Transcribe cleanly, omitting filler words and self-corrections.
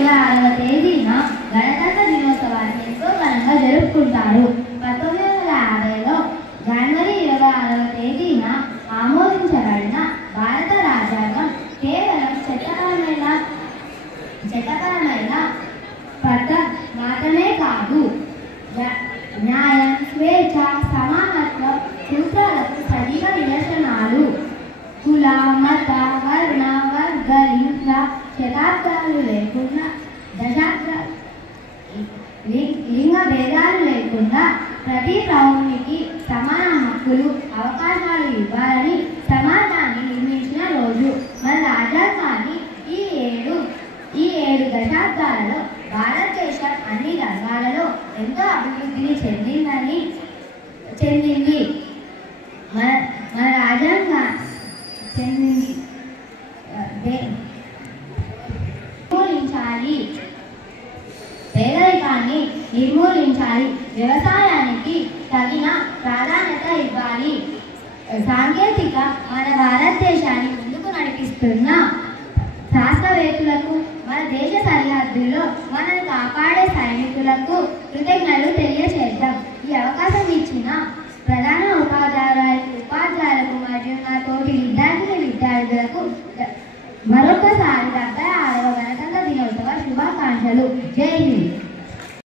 26వ తేదీన గణతంత్ర దినోత్సవాన్ని ఎంతో ఘనంగా జరుపుకుంటారు. 1950లో జనవరి 26వ తేదీన ఆమోదించబడిన భారత రాజ్యాంగం కేవలం చట్టపరమైన పత్రం మాత్రమే కాదు, న్యాయం, స్వేచ్ఛ, సమానత్వం సూత్రాలకు సజీవ నిదర్శనాలు. కుల, మత, వర్ణ, వర్గ, లింగ లింగ భేదాలు లేకుండా ప్రతి పౌరునికి సమాన హక్కులు, అవకాశాలు ఇవ్వాలని సమాజాన్ని నిర్మించిన రోజు. మన రాజ్యాంగాన్ని ఈ ఏడు దశాబ్దాలలో భారతదేశం అన్ని రంగాలలో ఎంతో అభివృద్ధిని చెందింది. మన రాజ్యాంగం పేదరికాన్ని నిర్మూలించాలి, వ్యవసాయానికి తగిన ప్రాధాన్యత ఇవ్వాలి. సాంకేతిక మన భారతదేశాన్ని ముందుకు నడిపిస్తున్న శాస్త్రవేత్తలకు, మన దేశ సరిహద్దుల్లో మనల్ని కాపాడే సైనికులకు కృతజ్ఞతలు తెలియచేద్దాం. ఈ అవకాశం ఇచ్చిన ప్రధాన ఉపాధ్యాయులకు మరియు నా తోటి విద్యార్థులకు మరొకసారి 76వ గణతంత్ర దినోత్సవ శుభాకాంక్షలు. జై హింద్.